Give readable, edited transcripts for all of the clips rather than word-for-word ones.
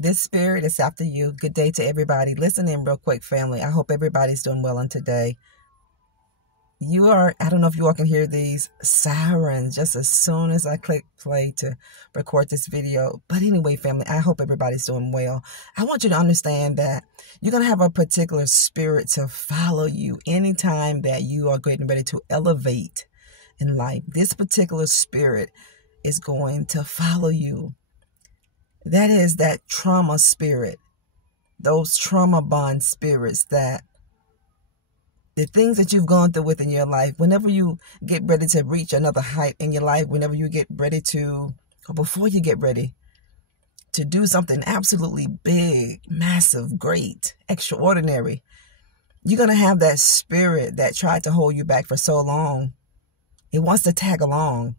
This spirit is after you. Good day to everybody. Listen in real quick, family. I hope everybody's doing well on today. I don't know if you all can hear these sirens just as soon as I click play to record this video. But anyway, family, I hope everybody's doing well. I want you to understand that you're going to have a particular spirit to follow you anytime that you are getting ready to elevate in life. This particular spirit is going to follow you. That is that trauma spirit, those trauma bond spirits, that the things that you've gone through within your life, whenever you get ready to reach another height in your life, whenever you get ready to, or before you get ready to do something absolutely big, massive, great, extraordinary, you're going to have that spirit that tried to hold you back for so long. It wants to tag along.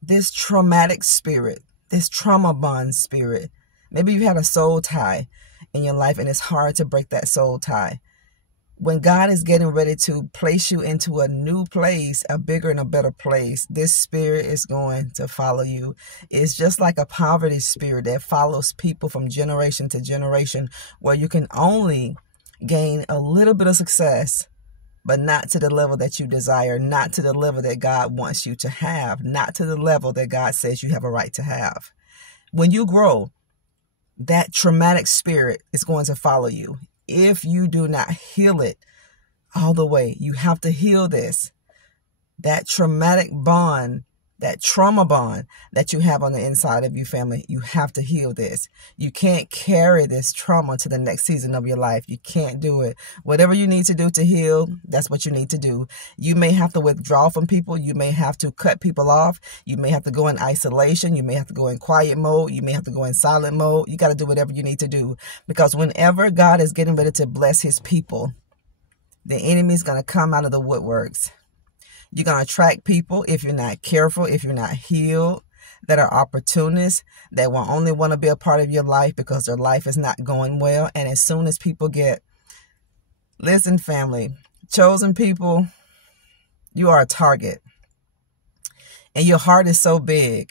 This traumatic spirit, this trauma bond spirit. Maybe you had a soul tie in your life and it's hard to break that soul tie. When God is getting ready to place you into a new place, a bigger and a better place, this spirit is going to follow you. It's just like a poverty spirit that follows people from generation to generation, where you can only gain a little bit of success, but not to the level that you desire, not to the level that God wants you to have, not to the level that God says you have a right to have. When you grow, that traumatic spirit is going to follow you. If you do not heal it all the way, you have to heal this. That traumatic bond, that trauma bond that you have on the inside of you, family, you have to heal this. You can't carry this trauma to the next season of your life. You can't do it. Whatever you need to do to heal, that's what you need to do. You may have to withdraw from people. You may have to cut people off. You may have to go in isolation. You may have to go in quiet mode. You may have to go in silent mode. You got to do whatever you need to do, because whenever God is getting ready to bless his people, the enemy is going to come out of the woodworks. You're going to attract people, if you're not careful, if you're not healed, that are opportunists, that will only want to be a part of your life because their life is not going well. And as soon as people listen, family, chosen people, you are a target. And your heart is so big.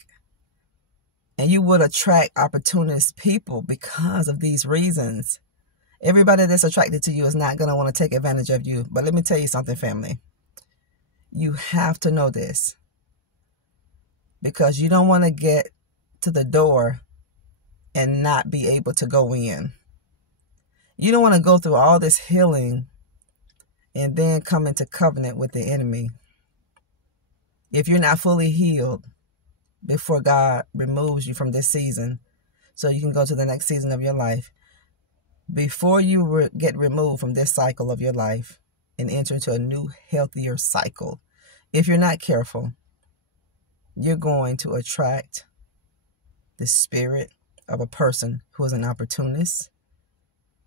And you would attract opportunist people because of these reasons. Everybody that's attracted to you is not going to want to take advantage of you. But let me tell you something, family. You have to know this, because you don't want to get to the door and not be able to go in. You don't want to go through all this healing and then come into covenant with the enemy. If you're not fully healed before God removes you from this season, so you can go to the next season of your life, before you get removed from this cycle of your life and enter into a new, healthier cycle, if you're not careful, you're going to attract the spirit of a person who is an opportunist.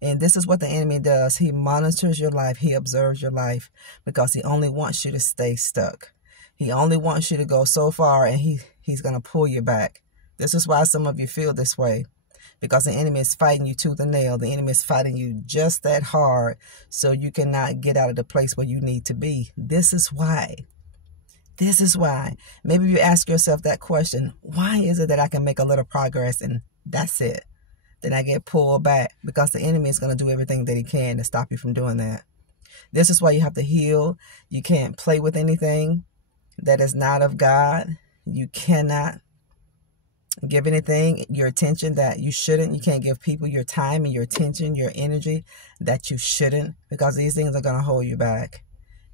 And this is what the enemy does. He monitors your life. He observes your life, because he only wants you to stay stuck. He only wants you to go so far, and he's going to pull you back. This is why some of you feel this way, because the enemy is fighting you tooth and nail. The enemy is fighting you just that hard, so you cannot get out of the place where you need to be. This is why. This is why. Maybe you ask yourself that question. Why is it that I can make a little progress and that's it? Then I get pulled back, because the enemy is going to do everything that he can to stop you from doing that. This is why you have to heal. You can't play with anything that is not of God. You cannot give anything your attention that you shouldn't. You can't give people your time and your attention, your energy that you shouldn't, because these things are going to hold you back.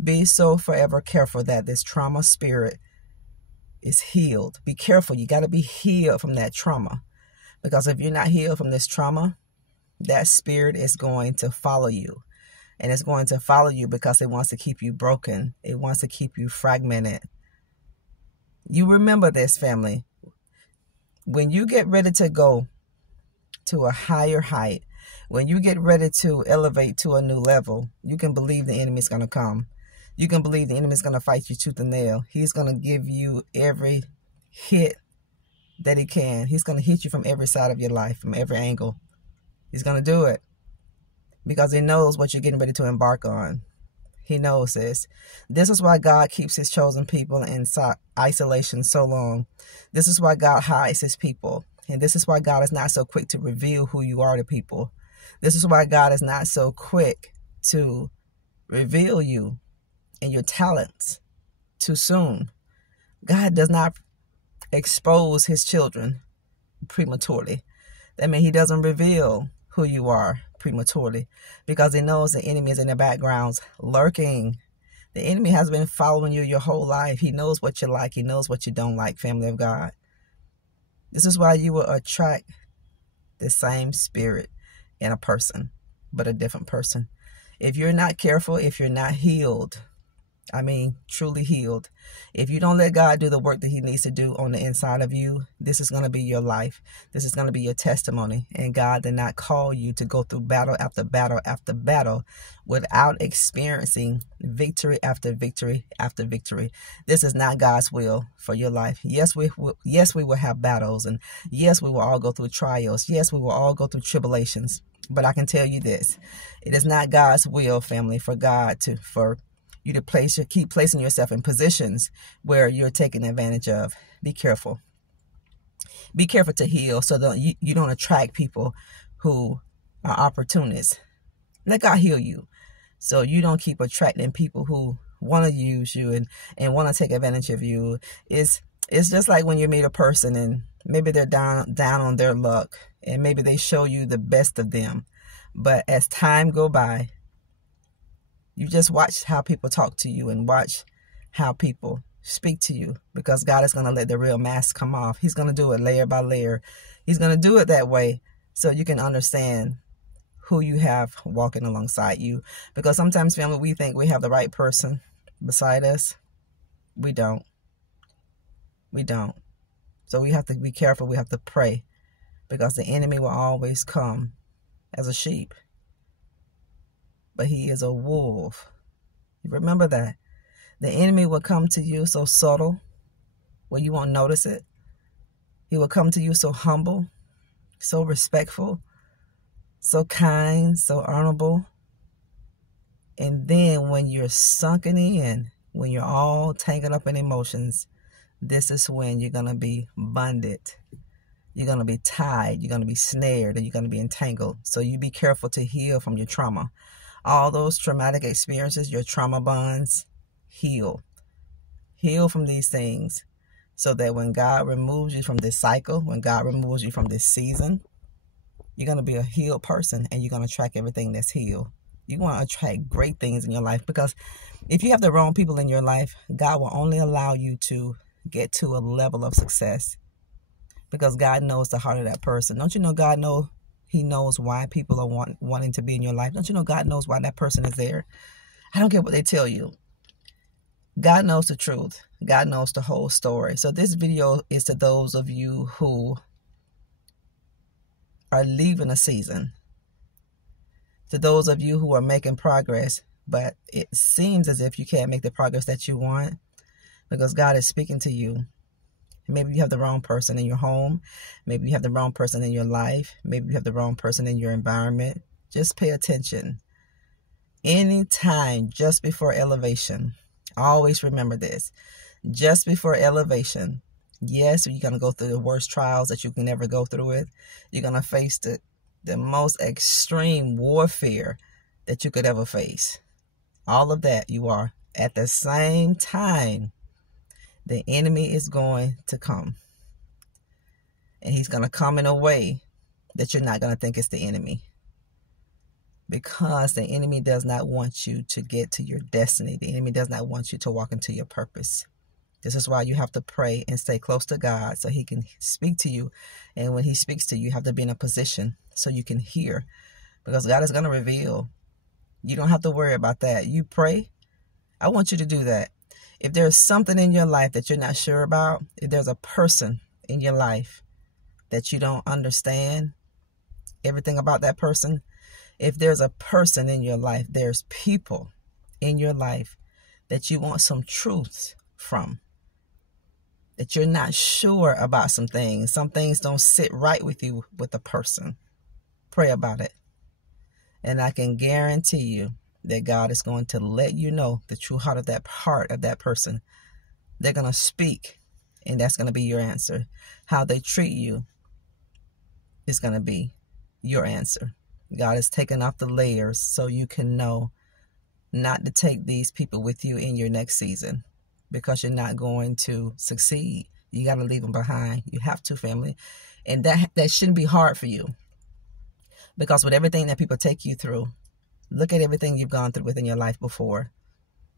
Be so forever careful that this trauma spirit is healed. Be careful. You got to be healed from that trauma, because if you're not healed from this trauma, that spirit is going to follow you. And it's going to follow you because it wants to keep you broken. It wants to keep you fragmented. You remember this, family. When you get ready to go to a higher height, when you get ready to elevate to a new level, you can believe the enemy is going to come. You can believe the enemy is going to fight you tooth and nail. He's going to give you every hit that he can. He's going to hit you from every side of your life, from every angle. He's going to do it because he knows what you're getting ready to embark on. He knows this. This is why God keeps his chosen people in isolation so long. This is why God hides his people. And this is why God is not so quick to reveal who you are to people. This is why God is not so quick to reveal you and your talents too soon. God does not expose his children prematurely. That means he doesn't reveal who you are prematurely, because he knows the enemy is in the backgrounds lurking. The enemy has been following you your whole life. He knows what you like. He knows what you don't like, family of God. This is why you will attract the same spirit in a person, but a different person. If you're not careful, if you're not healed, I mean, truly healed. If you don't let God do the work that he needs to do on the inside of you, this is going to be your life. This is going to be your testimony. And God did not call you to go through battle after battle after battle without experiencing victory after victory after victory. This is not God's will for your life. Yes, we will have battles. And yes, we will all go through trials. Yes, we will all go through tribulations. But I can tell you this. It is not God's will, family, for you to keep placing yourself in positions where you're taken advantage of. Be careful. Be careful to heal so that you don't attract people who are opportunists. Let God heal you so you don't keep attracting people who want to use you and want to take advantage of you. It's just like when you meet a person and maybe they're down on their luck and maybe they show you the best of them. But as time go by, you just watch how people talk to you and watch how people speak to you, because God is going to let the real mask come off. He's going to do it layer by layer. He's going to do it that way so you can understand who you have walking alongside you. Because sometimes, family, we think we have the right person beside us. We don't. We don't. So we have to be careful. We have to pray, because the enemy will always come as a sheep, but he is a wolf. Remember that. The enemy will come to you so subtle where you won't notice it. He will come to you so humble, so respectful, so kind, so honorable. And then when you're sunken in, when you're all tangled up in emotions, this is when you're going to be bonded. You're going to be tied. You're going to be snared, and you're going to be entangled. So you be careful to heal from your trauma. All those traumatic experiences, your trauma bonds, heal. Heal from these things so that when God removes you from this cycle, when God removes you from this season, you're going to be a healed person, and you're going to attract everything that's healed. You want to attract great things in your life, because if you have the wrong people in your life, God will only allow you to get to a level of success, because God knows the heart of that person. Don't you know He knows why people are wanting to be in your life? Don't you know God knows why that person is there? I don't care what they tell you. God knows the truth. God knows the whole story. So this video is to those of you who are leaving a season. To those of you who are making progress, but it seems as if you can't make the progress that you want, because God is speaking to you. Maybe you have the wrong person in your home. Maybe you have the wrong person in your life. Maybe you have the wrong person in your environment. Just pay attention. Anytime just before elevation, always remember this. Just before elevation, yes, you're going to go through the worst trials that you can ever go through it. You're going to face the most extreme warfare that you could ever face. All of that you are. At the same time, the enemy is going to come. And he's going to come in a way that you're not going to think it's the enemy. Because the enemy does not want you to get to your destiny. The enemy does not want you to walk into your purpose. This is why you have to pray and stay close to God so he can speak to you. And when he speaks to you, you have to be in a position so you can hear. Because God is going to reveal. You don't have to worry about that. You pray. I want you to do that. If there's something in your life that you're not sure about, if there's a person in your life that you don't understand everything about that person, if there's a person in your life, there's people in your life that you want some truth from, that you're not sure about some things don't sit right with you with a person, pray about it. And I can guarantee you that God is going to let you know the true heart of that person. They're going to speak, and that's going to be your answer. How they treat you is going to be your answer. God is taking off the layers so you can know not to take these people with you in your next season, because you're not going to succeed. You got to leave them behind. You have to, family. And that shouldn't be hard for you, because with everything that people take you through, look at everything you've gone through within your life before.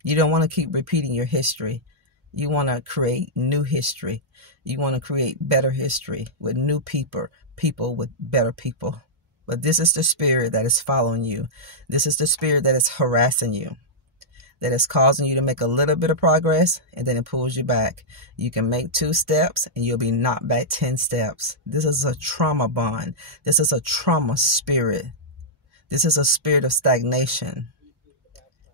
You don't want to keep repeating your history. You want to create new history. You want to create better history with new people with better people. But this is the spirit that is following you. This is the spirit that is harassing you, that is causing you to make a little bit of progress, and then it pulls you back. You can make 2 steps and you'll be knocked back 10 steps. This is a trauma bond. This is a trauma spirit. This is a spirit of stagnation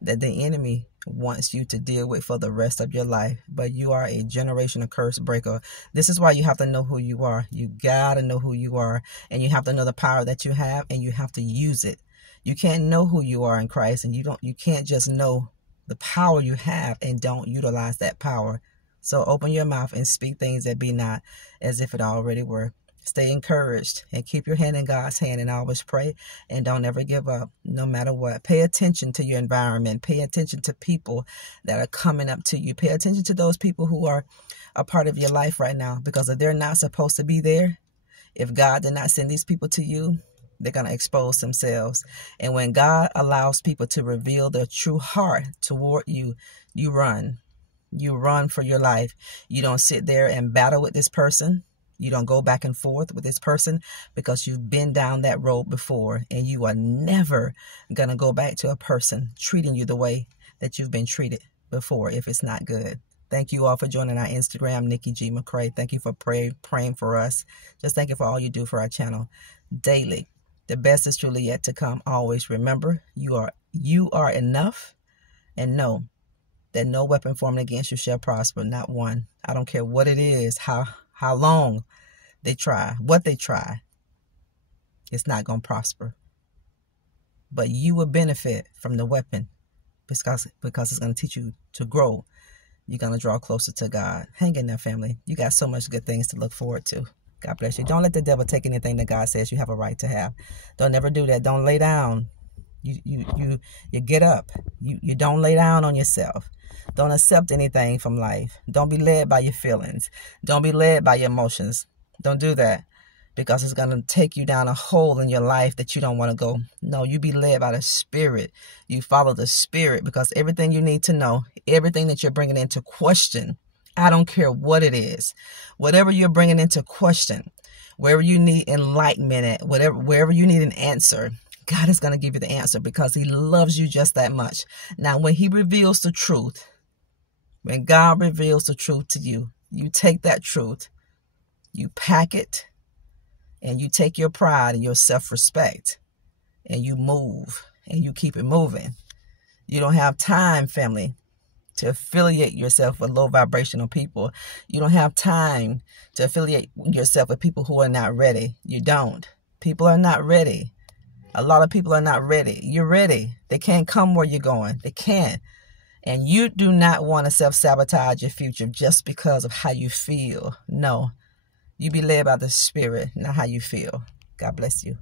that the enemy wants you to deal with for the rest of your life. But you are a generational curse breaker. This is why you have to know who you are. You gotta know who you are, and you have to know the power that you have, and you have to use it. You can't know who you are in Christ, and you can't just know the power you have and don't utilize that power. So open your mouth and speak things that be not as if it already were. Stay encouraged and keep your hand in God's hand, and always pray, and don't ever give up no matter what. Pay attention to your environment. Pay attention to people that are coming up to you. Pay attention to those people who are a part of your life right now, because if they're not supposed to be there, if God did not send these people to you, they're going to expose themselves. And when God allows people to reveal their true heart toward you, you run. You run for your life. You don't sit there and battle with this person. You don't go back and forth with this person, because you've been down that road before, and you are never going to go back to a person treating you the way that you've been treated before if it's not good. Thank you all for joining our Instagram, Nikki G. McCray. Thank you for praying for us. Just thank you for all you do for our channel daily. The best is truly yet to come. Always remember, you are enough, and know that no weapon formed against you shall prosper, not one. I don't care what it is, how long they try, what they try, it's not going to prosper. But you will benefit from the weapon, because it's going to teach you to grow. You're going to draw closer to God. Hang in there, family. You got so much good things to look forward to. God bless you. Don't let the devil take anything that God says you have a right to have. Don't ever do that. Don't lay down. You get up. You don't lay down on yourself. Don't accept anything from life. Don't be led by your feelings. Don't be led by your emotions. Don't do that, because it's going to take you down a hole in your life that you don't want to go. No, you be led by the Spirit. You follow the Spirit, because everything you need to know, everything that you're bringing into question, I don't care what it is, whatever you're bringing into question, wherever you need enlightenment at, wherever you need an answer, God is going to give you the answer, because He loves you just that much. Now, when He reveals the truth, when God reveals the truth to you, you take that truth, you pack it, and you take your pride and your self-respect, and you move, and you keep it moving. You don't have time, family, to affiliate yourself with low vibrational people. You don't have time to affiliate yourself with people who are not ready. You don't. People are not ready. A lot of people are not ready. You're ready. They can't come where you're going. They can't. And you do not want to self-sabotage your future just because of how you feel. No. You be led by the Spirit, not how you feel. God bless you.